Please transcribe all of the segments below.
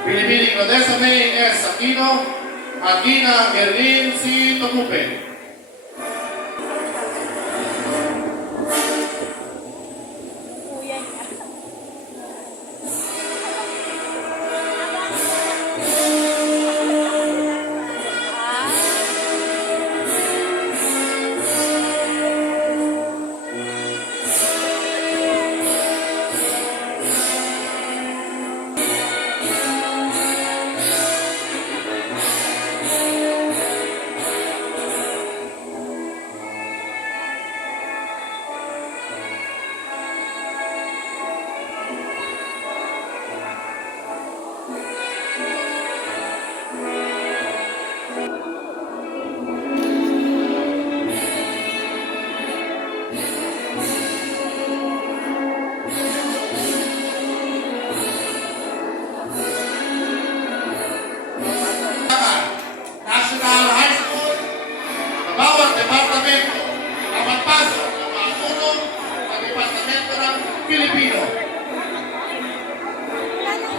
Pinipiling Odessa May S. Aquino at Gina Merlin C. Tomupe. Pilipino.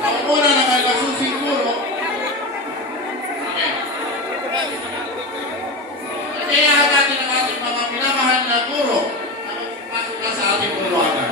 Ang una na kay siguro. Okay. Kaya natin ang ating mga minamahal na guro na magpasok na sa ating buruanan.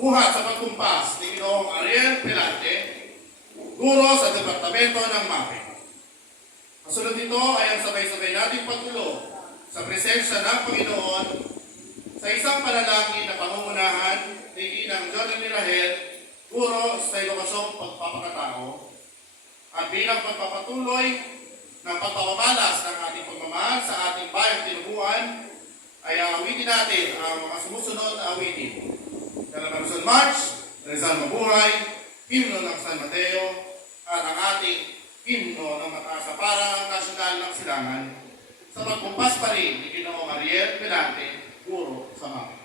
Buhat sa pagkumpas ni Ginoong Ariel Pelante, guro sa Departamento ng MAPE. Kasunod nito ay ang sabay-sabay nating pagtulo sa presensya ng Panginoon sa isang panalangin na pangungunahan ni Ginang Jordan Rahel, guro sa edukasyong pagpapakatao, at bilang pagpapatuloy ng pagpapamalas ng ating pagmamahal sa ating bayang tinubuan, ay awitin natin ang mga sumusunod na awitin. Calabarzon March, Rizal Mabuhay, Himno ng San Mateo, at ang ating Himno ng Mataas para nasyonal ng silangan sa pagkumpas pa rin ni Ginoong Ariel Pelante, guro sa MAPE.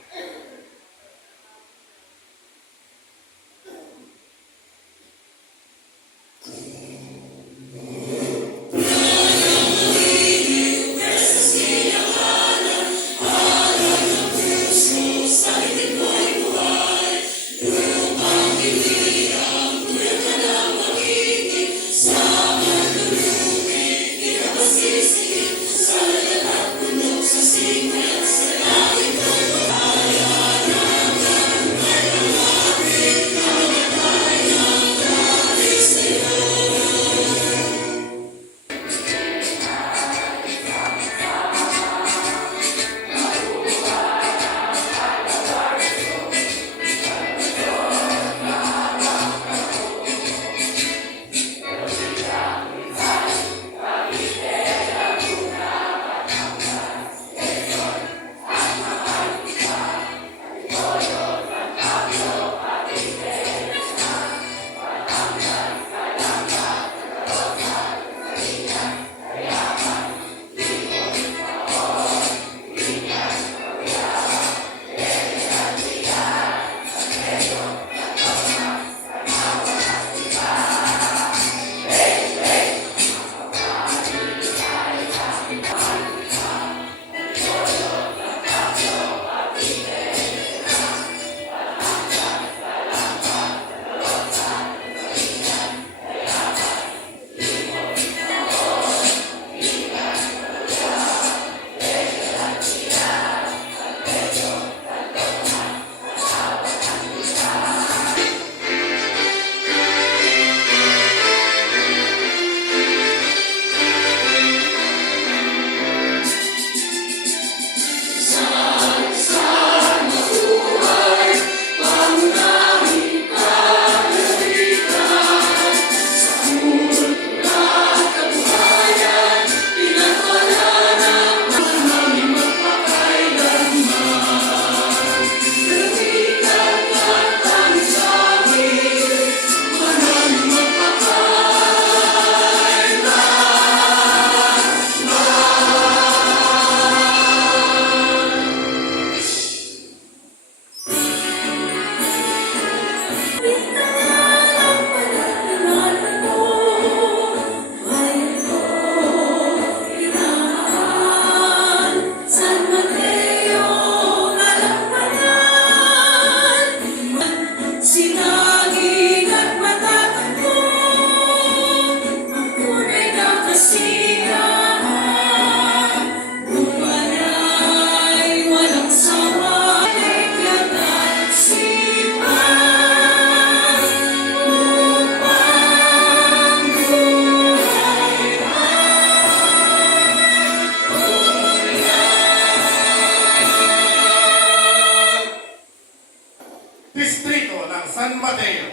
ng San Mateo.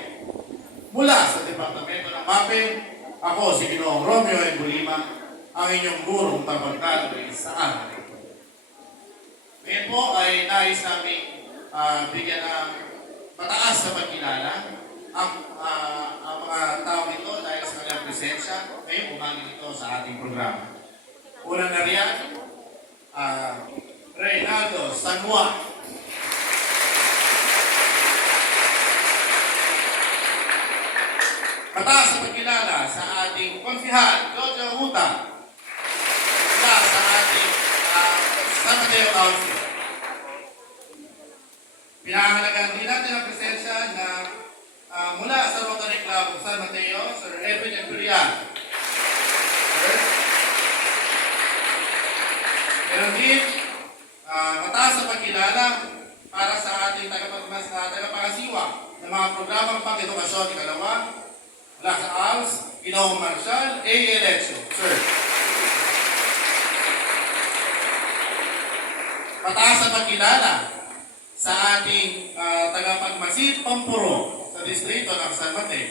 Mula sa Departamento ng Mapping, ako si Ginoong Romeo M. Bulima, ang inyong gurong tabagdaloy sa araw. Ngayon po ay nais namin bigyan ng mataas na pagkilala ang mga tao ito dahil sa kanilang presensya ngayong umaga ito sa ating programa. Una na riyan, Reynaldo San Juan. Mataas na pagkilala sa ating konsihan, Jojo Huta, mula sa ating San Mateo Council. Pinahalagaan din natin ang presensya na mula sa Rotary Club of San Mateo, Sir Edwin Empurian. Sir, meron din mataas na pagkilala para sa ating tagapangasiwa ng mga programang pang-edukasyon ikalawa mula sa ALS, Ginoong Marshal A. Elecho. Sir, mataas na pagkilala sa ating tagapagmasid Pampuro sa distrito ng San Mateo,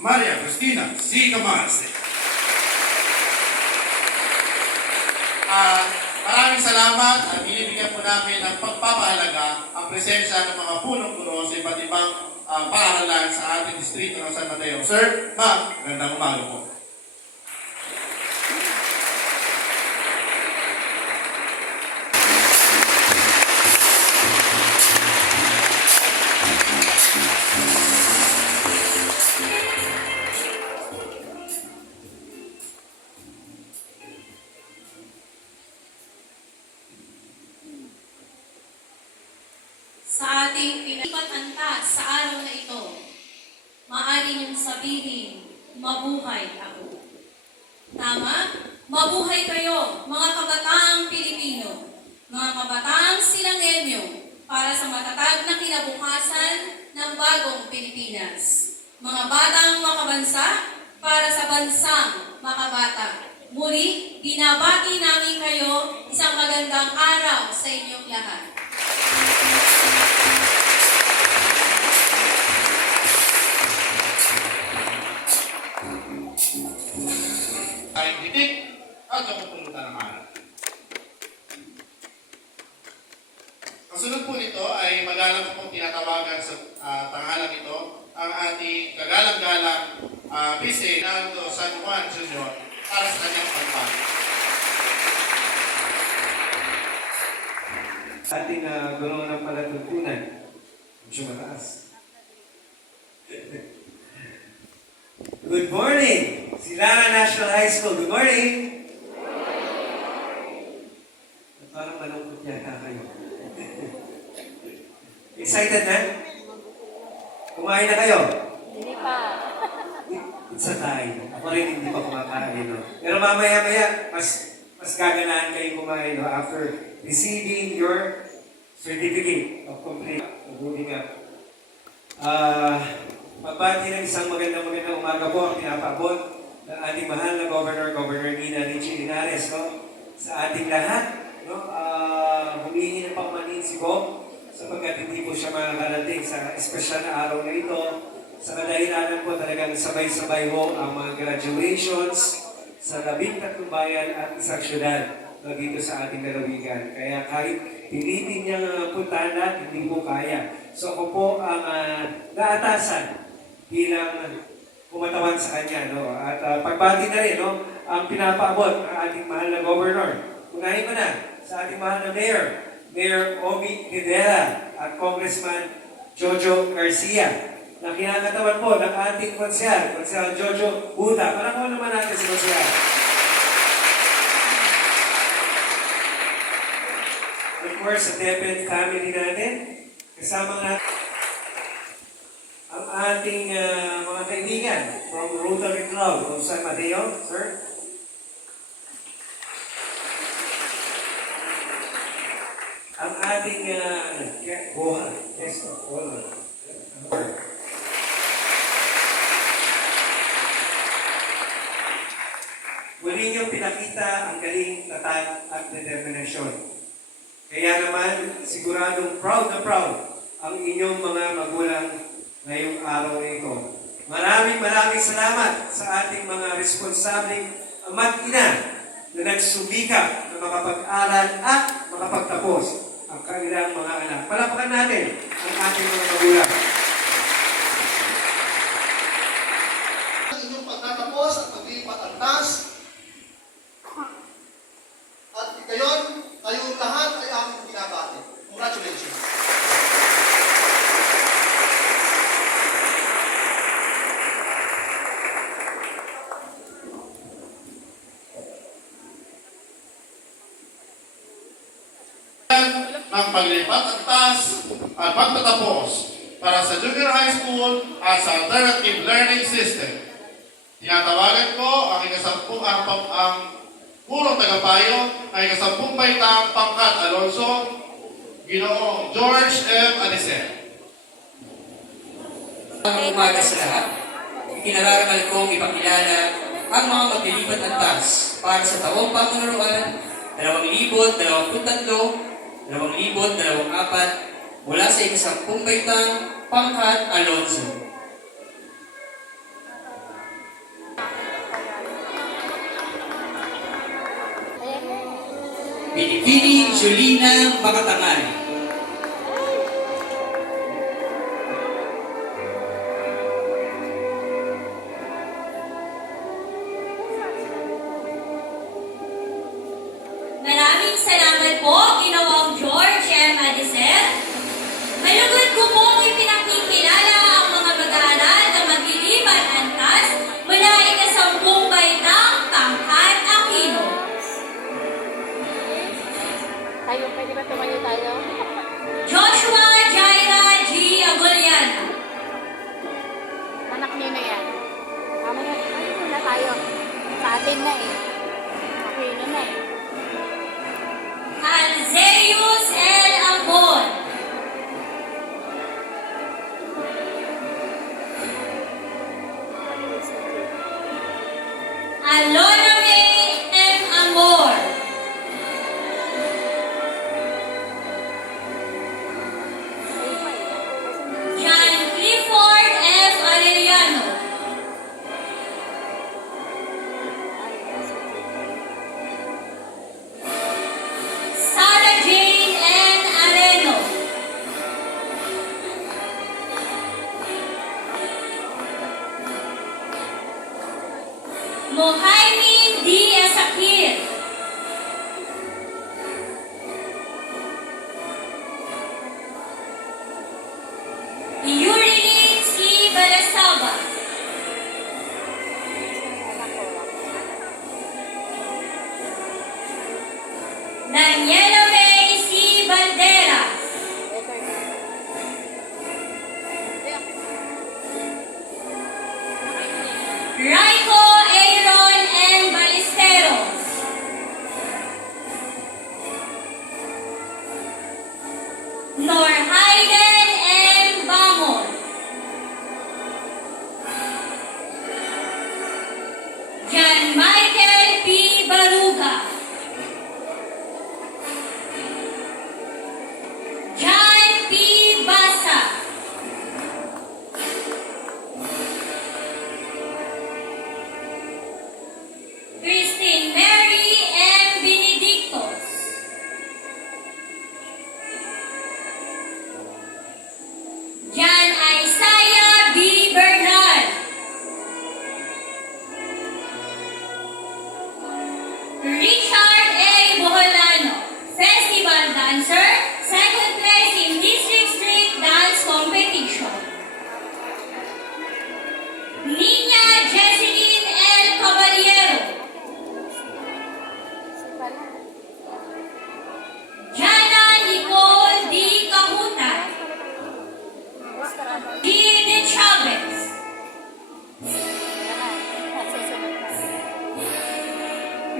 Maria Cristina C. Camarce. Maraming salamat at binibigyan po namin ng pagpapahalaga ang presensya ng mga punong guro sa iba't ibang paaralan sa ating distrito ng San Mateo. Sir, ma'am, magandang umaga po. Sa ating pinagpatanta sa araw na ito, maaari niyong sabihin, mabuhay ako. Tama? Mabuhay kayo, mga kabataang Pilipino, mga kabataang Silangenyo, para sa matatag na kinabukasan ng bagong Pilipinas. Mga batang makabansa, para sa bansang makabata. Muli, binabati namin kayo isang magandang araw sa inyong lahat. Tayong titik at kapupulutan ng araw. Kasunod po nito ay magalang pong tinatawagan sa tanghalang ito ang ating kagalang-galang Vice Reynaldo San Juan Jr. para sa kanyang pagpapalagay. Ating guro ng palatuntunan, medyo mataas. Good morning! Silangan National High School, good morning! Parang malungkot yata kayo. Excited na? Kumain na kayo? Hindi pa. It's a time. Ako rin hindi pa kumakain. No? Pero mamaya-maya, mas gaganahan kayo kumain no? After receiving your certificate of complete moving up. Magbati ng isang magandang umaga po ang pinapaabot ng ating mahal na Governor Nina Richie Linares, no? Sa ating lahat, no? Humihingi ng paumanin si Bob sapagkat hindi po siya makakarating sa espesyal na araw na ito. Sa kadahilanan po talagang sabay-sabay ho ang mga graduations sa 13 bayan at isang syudad dito sa ating lalawigan. Kaya kahit pilitin niyang puntahan natin, hindi po kaya. So ako po ang naatasan bilang kumatawan sa kanya. No? At pagbati na rin no? Ang pinapaabot ng ating mahal na Governor. Unahin mo na sa ating mahal na Mayor Omi Rivera at Congressman Jojo Garcia na kinakatawan po ng ating Konsehal Jojo Huta. Parang naman natin si Konsehal. Of course, sa DepEd family natin, kasama natin ang ating mga kaibigan from Rotary Club of San Mateo, sir. Ang ating muli niyong pinakita ang galing, tatag at determinasyon. Kaya naman, siguradong proud na proud ang inyong mga magulang ngayong araw na ito. Maraming salamat sa ating mga responsableng ama't ina na nagsubika na makapag-aral at makapagtapos ang kanilang mga anak. Palakpakan natin ang ating mga magulang. Ang inyong pagtatapos at paglipat antas at gayon, kayong lahat ay aming binabati. Congratulations! Ng paglipat antas at pagtatapos para sa junior high school as alternative learning system. Tinatawagan ko ang ang purong tagapayo ng ikasampung baitang Pangkat Alonso, Ginoong George M. Anicet. Ang umaga sa lahat, ikinararangal kong ipakilala ang mga maglilipat antas para sa taong pangunguluan 2023, 2024 mula sa ikasampung baitang Pangkat Alonso. Binibini Julina Makatangan. Maraming salamat po, Ginoong George M. Anicet. Malugod ko pong ipinakikilala ang mga mag-aaral na maglilipat antas mula ikasampung baitang Pangkat Aquino. Tayo, pwede ba tumayo tayo? Joshua Jaira G. Agoliana. Anak niyo na yan. Mamaya, ano na tayo? Sa atin na eh. Okay na eh. Alzeus L. Ambon. Alona May M. Amor. John Clifford F. Arellano. Sarah Jane N. Areno. Mohaimin D. Asakir. Yurilin C. Balasaba. Daniela May C. Banderas. Raiko Aaron N. Ballesteros. Norhaiden M. Bamon. Jan Michael P. Baruga. John P. Basa. Christine Mary M. Benedictos. Jan Isaiah B. Bernal. Richard A. Boholano, Festival Dancer, second place in District Street Dance Competition. Nina Jesseline L. Caballero. Jana Nicole D. Cahuta. G. De Chavez.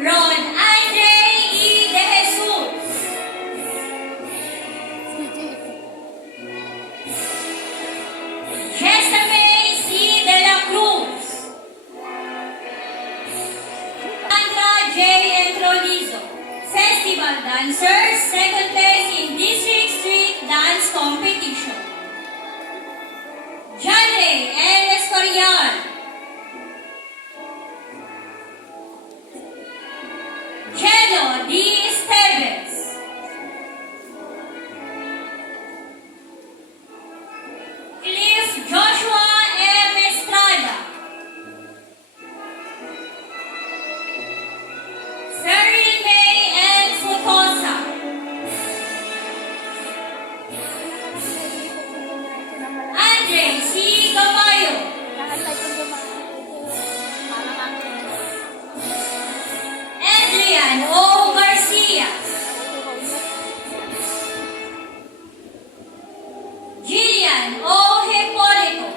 Ron Andre E. De Jesus. Jessame C. De la Cruz. Sandra J. Entrolizo, Festival Dancer, second place in District Street Dance Competition. Joshua M. Estrada. Ferry May N. Futosa. Andre C. Gamayo. Lahat tayo kung dumaan. Parang ang Adrian O. Garcia. Jillian O. Hipolito.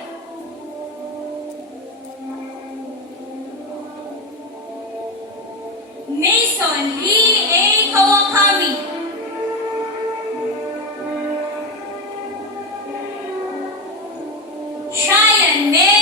Mason Lee A. Kawakami. Cheyenne May